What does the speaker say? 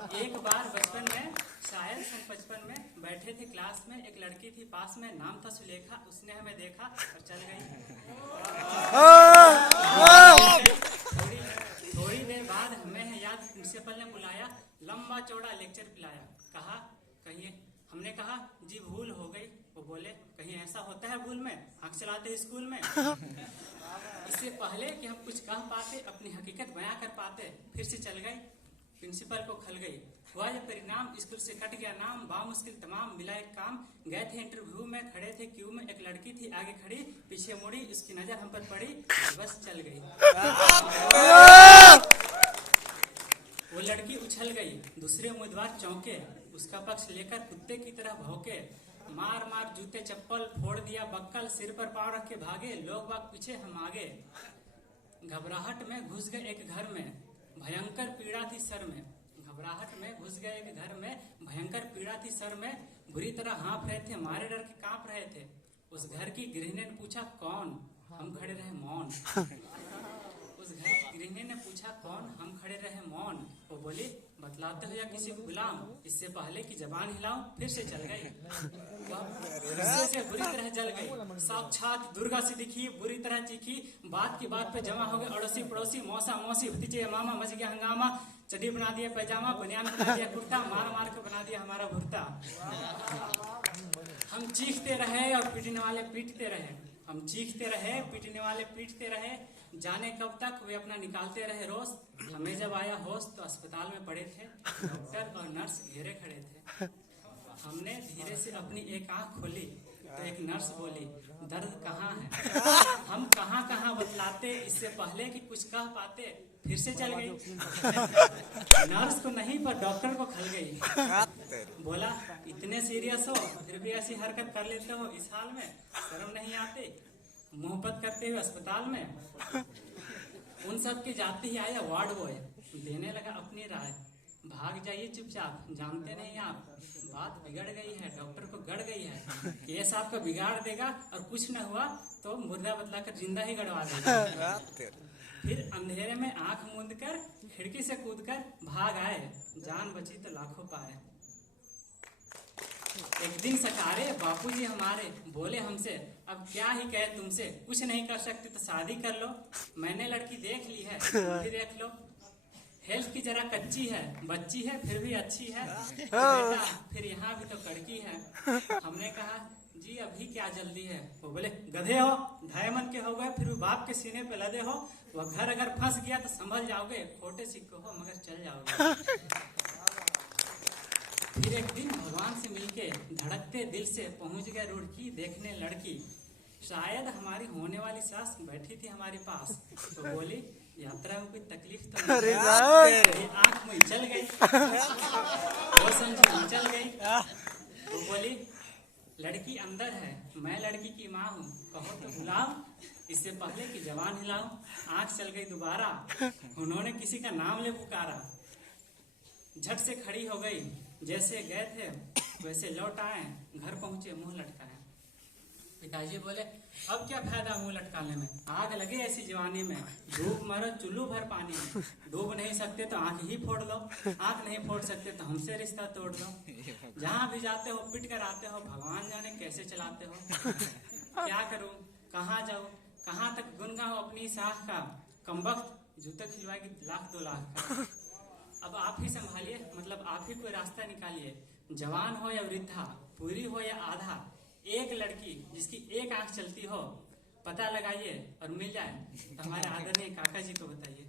एक बार बचपन में शायद सन 55 में बैठे थे क्लास में, एक लड़की थी पास में, नाम था सुलेखा। उसने हमें देखा और चल गई। थोड़ी देर बाद हमें है याद, प्रिंसिपल ने बुलाया, लंबा चौड़ा लेक्चर पिलाया। कहा कहिए, हमने कहा जी भूल हो गई। वो बोले कहीं ऐसा होता है भूल में आंख चलाते स्कूल में। इससे पहले कि हम कुछ कह पाते, अपनी हकीकत बयां कर पाते, फिर से चल गई। प्रिंसिपल को खल गई। हुआ जब परिणाम, स्कूल से कट गया नाम, बामुश्किल तमाम मिला एक काम। गए थे इंटरव्यू में, खड़े थे क्यू में, एक लड़की थी आगे खड़ी, पीछे मुड़ी, उसकी नजर हम पर पड़ी, बस चल गई। वो लड़की उछल गई, दूसरे उम्मीदवार चौंके, उसका पक्ष लेकर कुत्ते की तरह भौंके। मार मार जूते चप्पल फोड़ दिया बक्कल, सिर पर पांव रख के भागे, लोग बाग पीछे हम आगे। घबराहट में घुस गए एक घर में, भयंकर पीड़ा थी सर में। घबराहट में घुस गए एक घर में, भयंकर पीड़ा थी सर में। बुरी तरह हाँफ रहे थे, मारे डर के कांप रहे थे। उस घर की गृहिणी ने पूछा कौन, हम खड़े रहे मौन। उस घर की गृहिणी ने पूछा कौन, हम खड़े रहे मौन। वो बोली बतलाते हो या किसी को गुलाम, इससे पहले कि जबान हिलाऊं, फिर से चल गई। गुस्से से बुरी तरह जल गई, साक्षात दुर्गा से दिखी, बुरी तरह चीखी। बात की बात पे जमा हो गए अड़ोसी पड़ोसी, मौसा मौसी भतीजे मामा, मच गया हंगामा। चड्डी बना दिया पैजामा, बनियान बना दिया कुर्ता, मार मार के बना दिया हमारा भुर्ता। हम चीखते रहे और पीटने वाले पीटते रहे, हम चीखते रहे पीटने वाले पीटते रहे। जाने कब तक वे अपना निकालते रहे रोज। हमें जब आया होश तो अस्पताल में पड़े थे, डॉक्टर और नर्स घेरे खड़े थे। हमने धीरे से अपनी एक आंख खोली तो एक नर्स बोली दर्द कहाँ है। हम कहाँ कहाँ बतलाते, इससे पहले कि कुछ कह पाते, फिर से चल गई। नर्स को नहीं पर डॉक्टर को खल गई। बोला इतने सीरियस हो फिर भी ऐसी हरकत कर लेते हो इस हाल में, शर्म नहीं आते मोहब्बत करते हुए अस्पताल में। उन सब के जाते ही आया वार्ड बॉय, देने लगा अपनी राय, भाग जाइए चुपचाप, जानते नहीं आप बात बिगड़ गई है, डॉक्टर को गड़ गई है। केस आपका बिगाड़ देगा और कुछ न हुआ तो मुर्दा बतलाकर जिंदा ही गड़वा देगा। फिर अंधेरे में आंख मूंद कर खिड़की से कूदकर भाग आए, जान बची तो लाखों पाए। एक दिन सकारे बापूजी हमारे बोले हमसे अब क्या ही कहे तुमसे, कुछ नहीं कर सकते तो शादी कर लो। मैंने लड़की देख ली है, भी देख लो। हेल्थ की जरा कच्ची है, बच्ची है फिर भी अच्छी है, बेटा फिर यहाँ भी तो कड़की है। हमने कहा जी अभी क्या जल्दी है। वो बोले गधे हो, ढाई के हो गए फिर भी बाप के सीने पे लदे हो। वह घर अगर फंस गया तो संभल जाओगे, खोटे सिक्के हो मगर चल जाओगे। फिर एक दिन भगवान से मिलके धड़कते दिल से पहुंच गए रुड़की देखने लड़की। शायद हमारी होने वाली सास बैठी थी हमारे पास, तो बोली यात्रा में कोई तकलीफ तो नहीं। आंख में चल गई, वो समझ चल गई। तो बोली लड़की अंदर है, मैं लड़की की माँ हूँ, कहो तो बुलाओ, इससे पहले कि जवान हिलाऊं। आंख चल गई दोबारा, उन्होंने किसी का नाम ले पुकारा। झट से खड़ी हो गई, जैसे गए थे वैसे लौट आए, घर पहुंचे मुंह लटकाए। पिताजी बोले अब क्या फायदा मुंह लटकाने में, आग लगे ऐसी जवानी में, डूब मरो चुल्लू भर पानी में। डूब नहीं सकते तो आंख ही फोड़ लो, आंख नहीं फोड़ सकते तो हमसे रिश्ता तोड़ लो। जहाँ भी जाते हो पिट कर आते हो, भगवान जाने कैसे चलाते हो। क्या करूं कहाँ जाऊं, कहाँ तक गुनगाऊं अपनी साख का, कमबख्त जूते खिलवाएगी लाख 2 लाख का। अब आप ही संभालिए, मतलब आप ही कोई रास्ता निकालिए। जवान हो या वृद्धा, पूरी हो या आधा, एक लड़की जिसकी एक आंख चलती हो, पता लगाइए और मिल जाए तो हमारे आदरणीय काका जी को बताइए।